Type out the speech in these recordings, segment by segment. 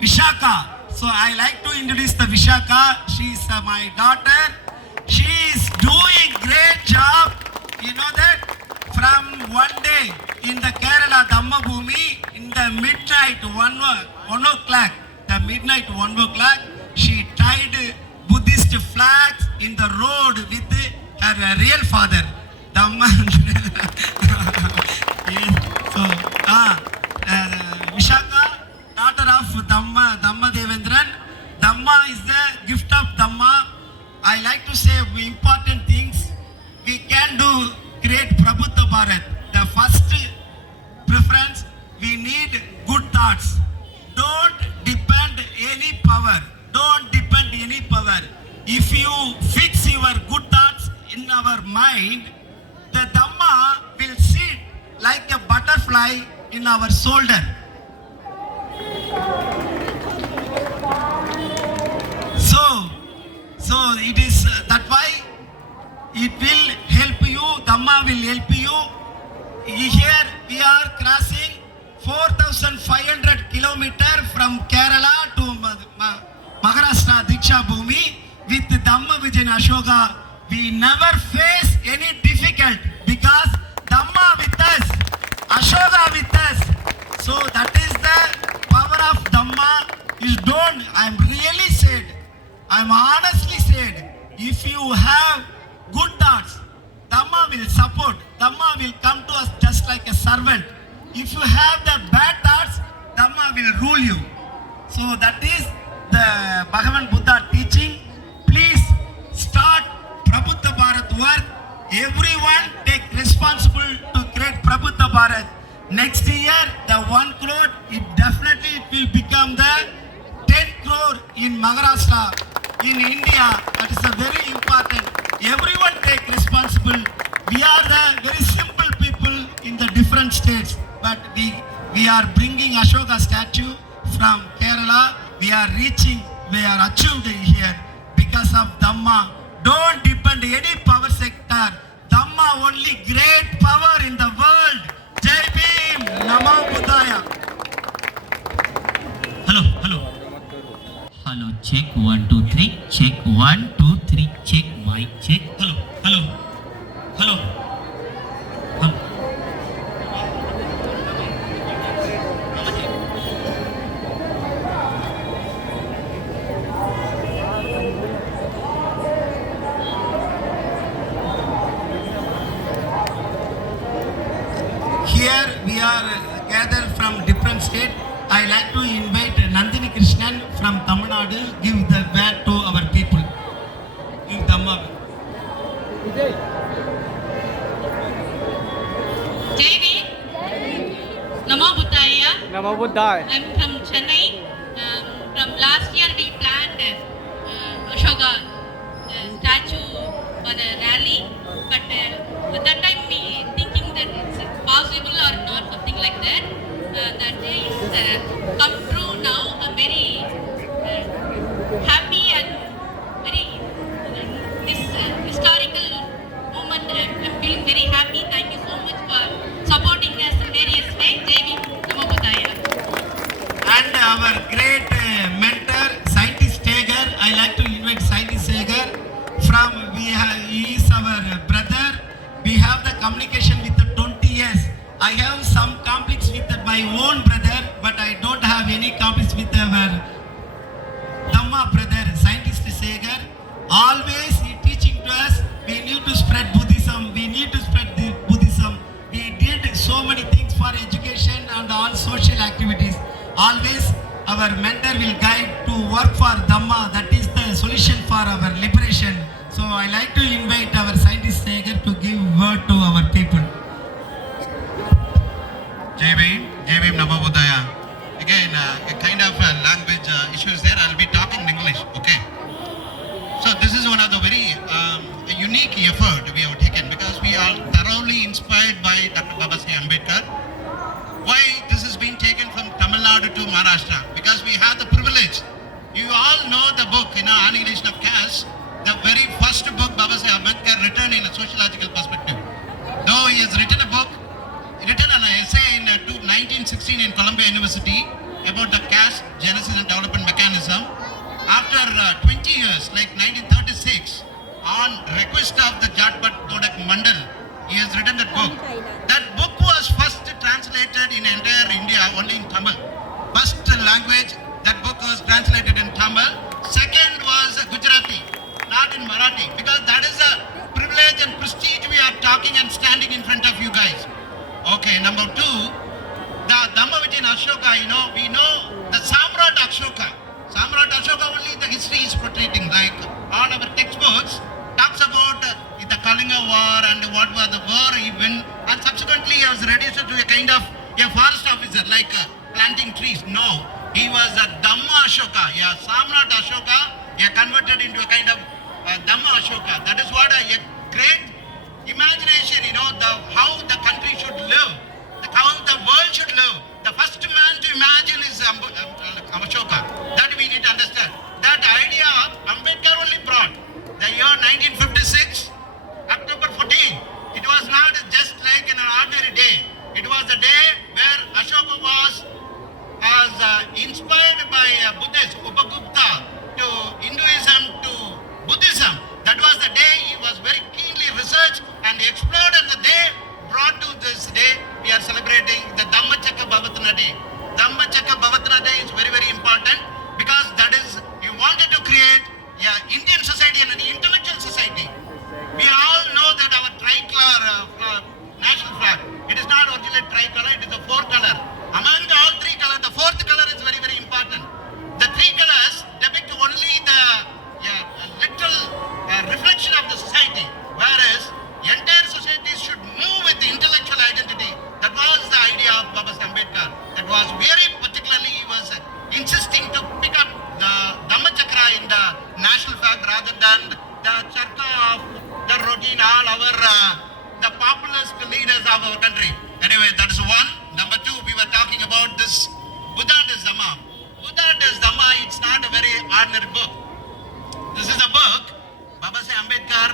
Vishaka. So I like to introduce the Vishaka. She is my daughter. She is doing great job. You know that from one day in the Kerala Dhamma Bhumi in the midnight 1 o'clock, she tied Buddhist flags in the road with her real father. Dhamma. Yes. So, Vishaka, daughter of Dhamma Devendran. Dhamma is the gift of Dhamma. I like to say important things. We can do create Prabhuddha Bharat. The first preference, we need good thoughts. Don't depend any power. Don't depend any power. If you fix your good thoughts in our mind, the Dhamma will sit like a butterfly in our shoulder. So it is that why it will help you, Dhamma will help you. Here we are crossing 4,500 kilometers from Kerala to Maharashtra Diksha Bhumi with Dhamma Vijayan Ashoka. We never face any difficult because Dhamma with us, Ashoka with us. So that is the power of Dhamma. Is don't, I'm really sad, I'm honestly sad, if you have good thoughts, Dhamma will support, Dhamma will come to us just like a servant. If you have the bad thoughts, Dhamma will rule you. So that is the Bhagavan Buddha teaching. Please start Prabhuddha Bharat work. Everyone take responsible to create Prabhuddha Bharat. Next year, the 1 crore, it definitely will become the 10 crore in Maharashtra, in India. That is a very important. Everyone take responsible. We are the very simple people in the different states, but we are bringing Ashoka statue from Kerala. We are achieved here because of Dhamma. Don't depend any power sector. Dhamma only great power in the world. Jai Bhim, Namo Buddhaya. Hello, check 1 2 3, check 1 2 3, check mic check. Hello. Here we are gathered from different states. I like to invite Nandini Krishnan from Tamil Nadu. Give the word to our people. Give Dhamma. Jai Bhim. Namo Buddhaya. Namo Buddhaya. I'm from Chennai. From last year we planned Ashoka statue for the rally, but at that time we thinking that it's possible or not, something like that. That day is come true now. I'm very happy and very this historical moment. I'm feeling very happy. Thank you so much for supporting us in various ways. Jai Bhim, Namo Buddhaya. And our great mentor, Scientist Sagar. I like to invite Scientist Sagar. He is our brother. We have the communication with the 20 years. I have some conflicts with my own brother, but I don't have any conflicts with our Dhamma brother, Scientist Sagar. Always he teaching to us, we need to spread Buddhism, we need to spread the Buddhism. We did so many things for education and all social activities. Always our mentor will guide to work for Dhamma. That is the solution for our liberation. So I like to invite our Scientist Sagar to give word to our people. Jai Bhim, Namo Buddhaya. Again, a kind of language issues there. I'll be talking in English, okay? So this is one of the very unique effort we have taken because we are thoroughly inspired by Dr. Babasaheb Ambedkar. Why this is being taken from Tamil Nadu to Maharashtra? Because we have the privilege. You all know the book, Annihilation of Caste, the very first book Babasaheb Ambedkar written in a sociological perspective. Though he has written a book, written an essay in 1916 in Columbia University about the caste years, like 1936, on request of the Jatpat Todak Mandal, he has written that book. That book was first translated in entire India only in Tamil. First language, that book was translated in Tamil. Second was Gujarati, not in Marathi, because that is a privilege and prestige we are talking and standing in front of you guys. Okay, number two, the Dhammavicin Ashoka, we know the Samrat Ashoka. Samrat Ashoka only the history is portraying, like all our textbooks talks about the Kalinga War and what was the war even, and subsequently he was reduced to a kind of a forest officer, like planting trees. No, he was a Dhamma Ashoka, Samrat Ashoka, he converted into a kind of Dhamma Ashoka. That is what a great imagination, how the country should live, how the world should live. The first man to imagine is Ashoka. That we need to understand. That idea Ambedkar only brought. The year 1956, October 14, it was not just like an ordinary day. It was a day where Ashoka was inspired by Buddhists, Upagupta, to Hinduism, to Buddhism. That was the day he was very keenly researched and explored, and the day brought to this day we are celebrating the Dhammachakra Bhavatana Day. Dhammachakra Bhavatana Day is very, very important because that is, you wanted to create Indian society and an intellectual society. We all know that our tricolor national flag, it is not originally tricolor, it is a four color. Among all three colors, the fourth color is very, very important. The three colors depict only the literal reflection of the society, whereas entire society should move with the intellectual identity. That was the idea of Baba Ambedkar. That was very particularly, he was insisting to pick up the Dhammachakra in the national flag rather than the charkha of the routine, all our the populist leaders of our country. Anyway, that is one. Number two, we were talking about this Buddha des Dhamma. Buddha des Dhamma, it's not a very ordinary book. This is a book Baba Ambedkar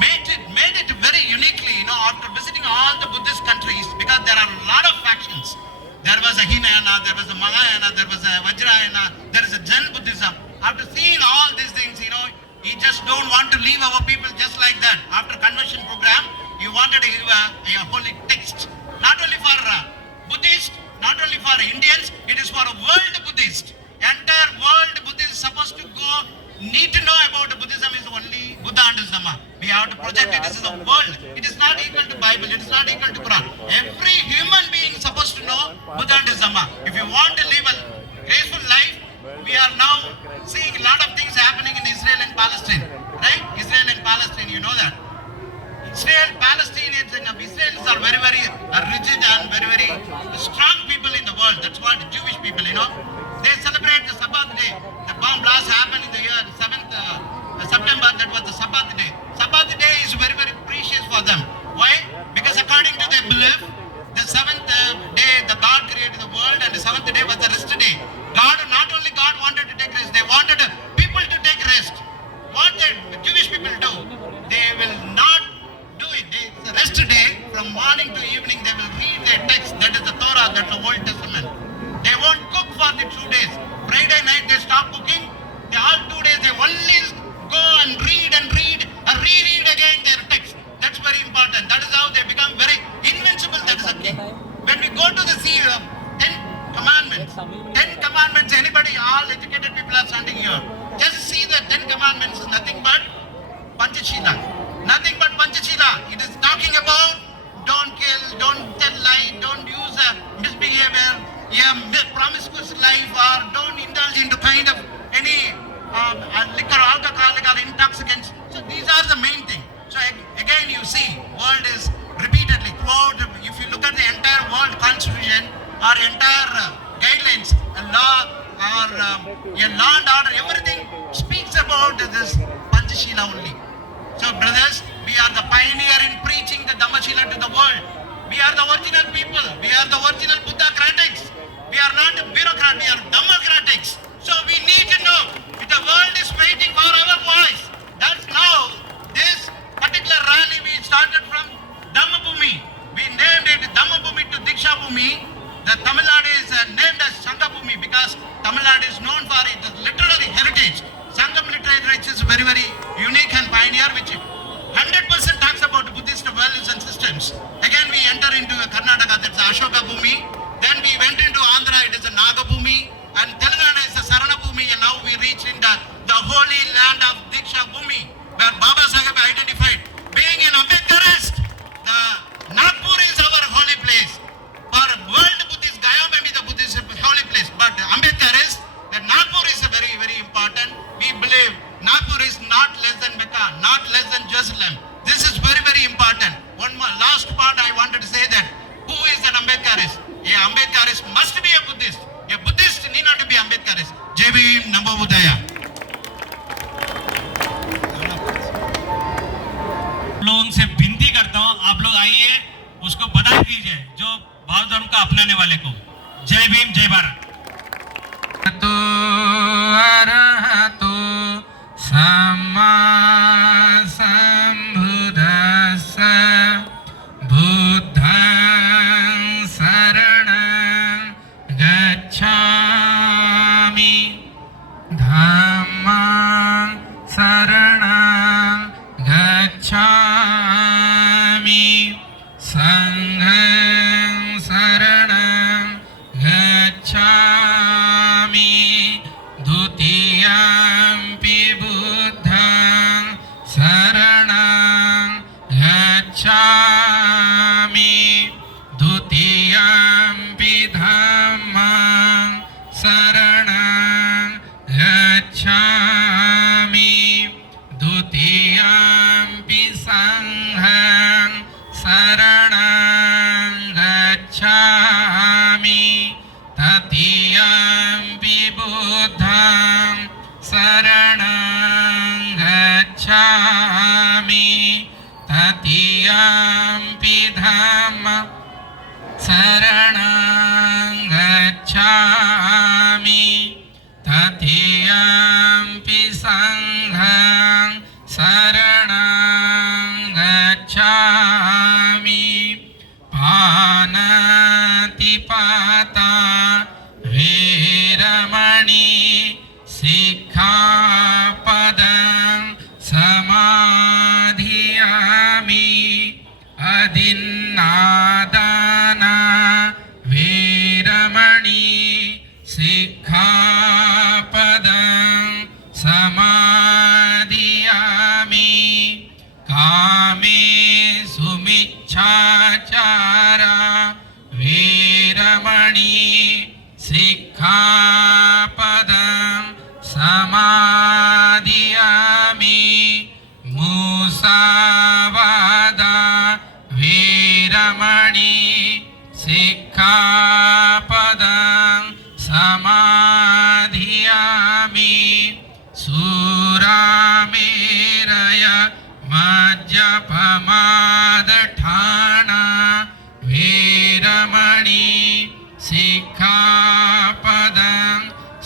made it very uniquely, after visiting all the Buddhist countries, because there are a lot of factions. There was a Hinayana, there was a Mahayana, there was a Vajrayana, there is a Jain Buddhism. After seeing all these things, he just don't want to leave our people just like that. After conversion program, he wanted to give a holy text, not only for Buddhists, not only for Indians, it is for a world Buddhist. Entire world Buddhist is supposed to go, need to know about Buddhism is only Buddha and Dhamma. We have to project it. This is a world. It is not equal to Bible. It is not equal to Quran. Every human being is supposed to know Buddha and Dhamma. If you want to live a graceful life, we are now seeing a lot of things happening in Israel and Palestine. Right? Israel and Palestine, you know that. Palestinians and Israelis are very, very rigid and very, very strong people in the world. That's what the Jewish people, They celebrate the Sabbath day. The bomb blast happened in the year 7th September. That was the Sabbath day. Sabbath day is very, very precious for them. Why? Because according to their belief, the 7th day the God created the world, and the 7th day was the rest day. Not only God wanted to take rest, they wanted people to take rest. What the Jewish people do, they will not do it. It's a rest day. From morning to evening they will read their text. That is the Torah, that's the Old Testament. They won't cook for the 2 days. Friday night they stop cooking. All 2 days they only go and read and reread again their text. That's very important. That is how they become very invincible. That is a key. When we go to the sea of 10 commandments, 10 commandments, anybody, all educated people are standing here. Just see the 10 commandments is nothing but Panchashila. Nothing but Panchashila. It is talking about don't kill, don't tell lie, don't use misbehavior, promiscuous life, or don't indulge into kind of any liquor, alcoholic or intoxicants. So these are the main thing. So again you see, world is repeatedly throughout, if you look at the entire world constitution or entire guidelines, a law or a law and order, everything speaks about this Panchashila only. So brothers, we are the pioneer in preaching the Dhammashila to the world. We are the original people. We are the original Buddha-cratics. We are not bureaucrat, we are Dhammacratics. So we need to know if the world is waiting for our voice. That's now this particular rally we started from Dhammabhumi. We named it Dhammabhumi to Diksha Bhumi. The Tamil Nadu is named as Sanghabhumi because Tamil Nadu is known for its literary heritage. Sangam very, very unique and pioneer, which 100% talks about Buddhist values and systems. Again, we enter into Karnataka, that's Ashoka Bhumi. Then we went into Andhra, it is a Naga Bhumi. And Telangana is a Sarana Bhumi. And now we reach in the holy land of Diksha Bhumi, where Baba Sahib identified. Being an Ambedkarist, the Nagpur is our holy place. For world Buddhist, Gaya may be the Buddhist holy place. But Ambedkarist, the Nagpur is a very, very important. We believe Nagpur is not less than Mecca, not less than Jerusalem. This is very, very important. One more last part I wanted to say that who is an Ambedkarist? A Ambedkarist must be a Buddhist. A Buddhist need not to be Ambedkarist. Jai Bhim, Namo Buddhaya. लोगों से विनती करता हूँ, आप लोग आइए, उसको बधाई दीजिए जो भाव धर्म का अपनाने वाले को। जय भीम, जय भारत। तो अरहतो सम्मा सम्बुद्धस्स बुद्धं शरणं गच्छामि धम्मं शरणं गच्छामि संघं शरणं गच्छामि द्वितीयंपि बुद्धं शरणं गच्छामि द्वितीयंपि धम्मं शरणं गच्छामि द्वितीयंपि संघं शरणं गच्छामि तृतीयंपि बुद्धं शरणं गच्छामि तृतीयंपि धम्मं शरणं गच्छामि तृतीयंपि संघं शरणं गच्छामि पानातिपाता वीरमणि सिक्खापदं समाधियामि अदिन्नादाना वीरमणि सिक्खापदं समाधियामि कामेषु मिच्छाचारा वीरमणि सिक्खापदं समाधियामि मुसावादा वीरमणि सिक्खापदं समाधियामि सूरामेरय मज्जपमादठाना वीरमणि सिक्खापदं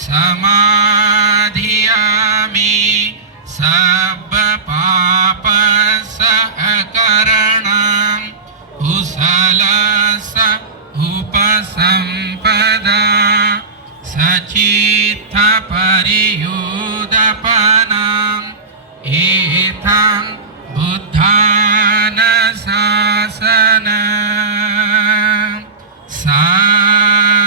समाधियामि सर्वपापसहकरणं कुशलस उपसम्पदा सचित्तपरियुदपनम् एतं बुद्धानुशासनं साधु